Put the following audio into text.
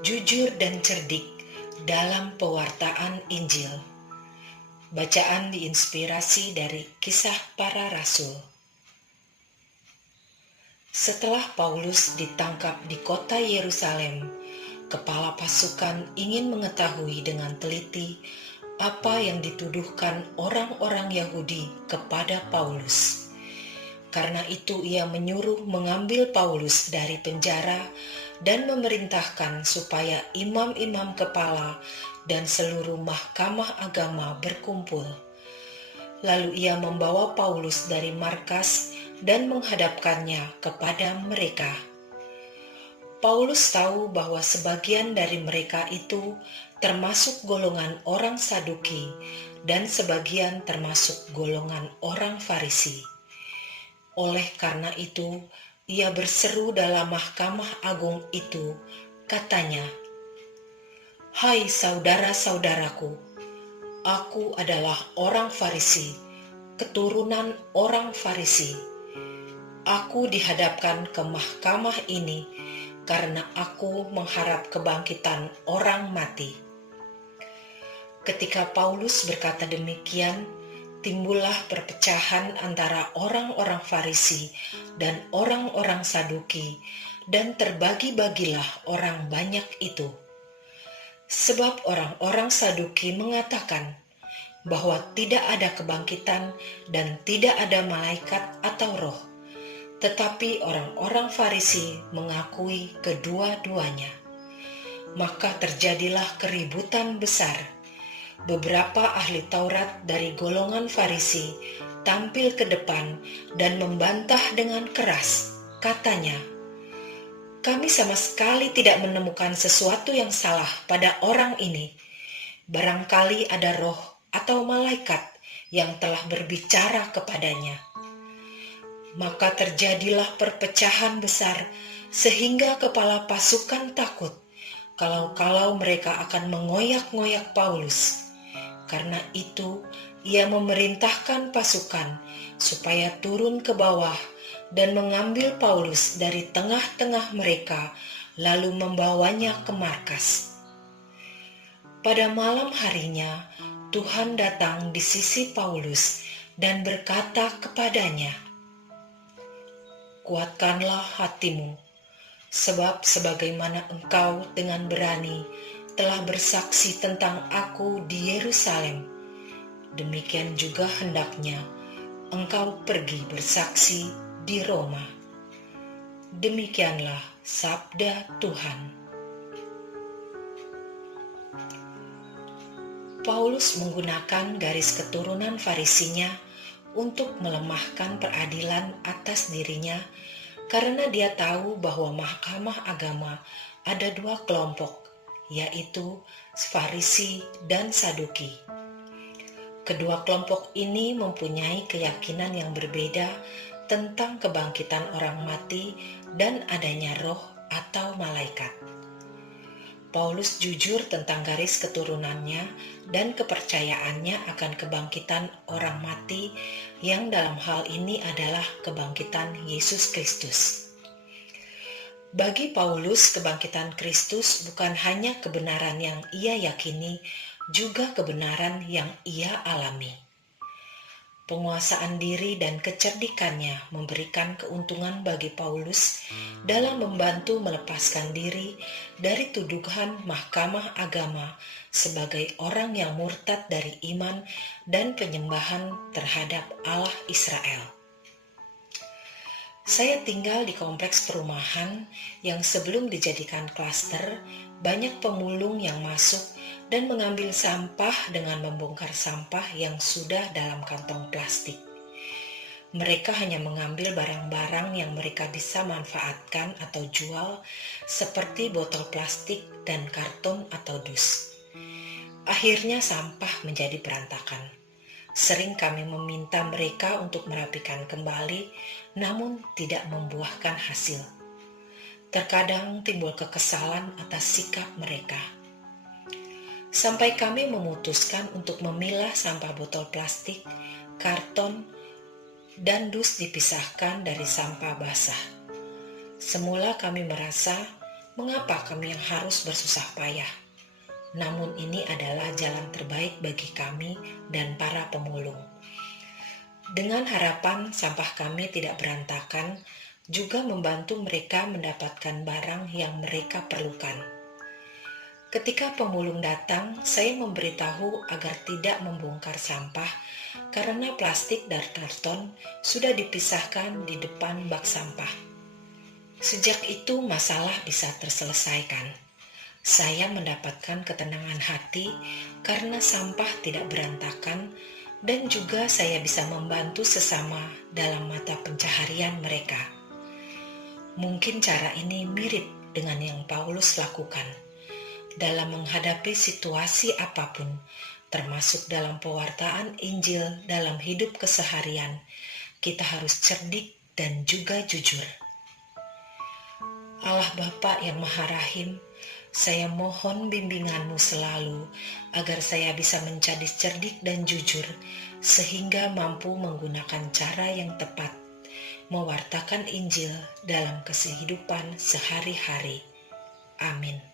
jujur dan cerdik dalam pewartaan Injil. Bacaan diinspirasi dari Kisah Para Rasul. Setelah Paulus ditangkap di kota Yerusalem, kepala pasukan ingin mengetahui dengan teliti apa yang dituduhkan orang-orang Yahudi kepada Paulus. Karena itu ia menyuruh mengambil Paulus dari penjara dan memerintahkan supaya imam-imam kepala dan seluruh mahkamah agama berkumpul. Lalu ia membawa Paulus dari markas dan menghadapkannya kepada mereka. Paulus tahu bahwa sebagian dari mereka itu termasuk golongan orang Saduki dan sebagian termasuk golongan orang Farisi. Oleh karena itu, ia berseru dalam mahkamah agung itu, katanya, "Hai saudara-saudaraku, aku adalah orang Farisi, keturunan orang Farisi. Aku dihadapkan ke mahkamah ini karena aku mengharap kebangkitan orang mati." Ketika Paulus berkata demikian, timbullah perpecahan antara orang-orang Farisi dan orang-orang Saduki, dan terbagi-bagilah orang banyak itu. Sebab orang-orang Saduki mengatakan bahwa tidak ada kebangkitan dan tidak ada malaikat atau roh, tetapi orang-orang Farisi mengakui kedua-duanya. Maka terjadilah keributan besar. Beberapa ahli Taurat dari golongan Farisi tampil ke depan dan membantah dengan keras. Katanya, "Kami sama sekali tidak menemukan sesuatu yang salah pada orang ini. Barangkali ada roh atau malaikat yang telah berbicara kepadanya." Maka terjadilah perpecahan besar sehingga kepala pasukan takut kalau mereka akan mengoyak-ngoyak Paulus. Karena itu, ia memerintahkan pasukan supaya turun ke bawah dan mengambil Paulus dari tengah-tengah mereka, lalu membawanya ke markas. Pada malam harinya, Tuhan datang di sisi Paulus dan berkata kepadanya, "Kuatkanlah hatimu, sebab sebagaimana engkau dengan berani telah bersaksi tentang aku di Yerusalem, demikian juga hendaknya engkau pergi bersaksi di Roma." Demikianlah sabda Tuhan. Paulus menggunakan garis keturunan Farisinya untuk melemahkan peradilan atas dirinya, karena dia tahu bahwa mahkamah agama ada dua kelompok, yaitu Farisi dan Saduki. Kedua kelompok ini mempunyai keyakinan yang berbeda tentang kebangkitan orang mati dan adanya roh atau malaikat. Paulus jujur tentang garis keturunannya dan kepercayaannya akan kebangkitan orang mati, yang dalam hal ini adalah kebangkitan Yesus Kristus. Bagi Paulus, kebangkitan Kristus bukan hanya kebenaran yang ia yakini, juga kebenaran yang ia alami. Penguasaan diri dan kecerdikannya memberikan keuntungan bagi Paulus dalam membantu melepaskan diri dari tuduhan mahkamah agama sebagai orang yang murtad dari iman dan penyembahan terhadap Allah Israel. Saya tinggal di kompleks perumahan yang sebelum dijadikan klaster, banyak pemulung yang masuk dan mengambil sampah dengan membongkar sampah yang sudah dalam kantong plastik. Mereka hanya mengambil barang-barang yang mereka bisa manfaatkan atau jual, seperti botol plastik dan karton atau dus. Akhirnya sampah menjadi berantakan. Sering kami meminta mereka untuk merapikan kembali, namun tidak membuahkan hasil. Terkadang timbul kekesalan atas sikap mereka. Sampai kami memutuskan untuk memilah sampah botol plastik, karton, dan dus dipisahkan dari sampah basah. Semula kami merasa Mengapa kami yang harus bersusah payah? Namun ini adalah jalan terbaik bagi kami dan para pemulung. Dengan harapan sampah kami tidak berantakan, juga membantu mereka mendapatkan barang yang mereka perlukan. Ketika pemulung datang, saya memberitahu agar tidak membongkar sampah karena plastik dan karton sudah dipisahkan di depan bak sampah. Sejak itu masalah bisa terselesaikan. Saya mendapatkan ketenangan hati karena sampah tidak berantakan dan juga saya bisa membantu sesama dalam mata pencaharian mereka. Mungkin cara ini mirip dengan yang Paulus lakukan. Dalam menghadapi situasi apapun, termasuk dalam pewartaan Injil dalam hidup keseharian, kita harus cerdik dan juga jujur. Allah Bapa yang Maha Rahim, saya mohon bimbingan-Mu selalu agar saya bisa menjadi cerdik dan jujur sehingga mampu menggunakan cara yang tepat mewartakan Injil dalam kehidupan sehari-hari. Amin.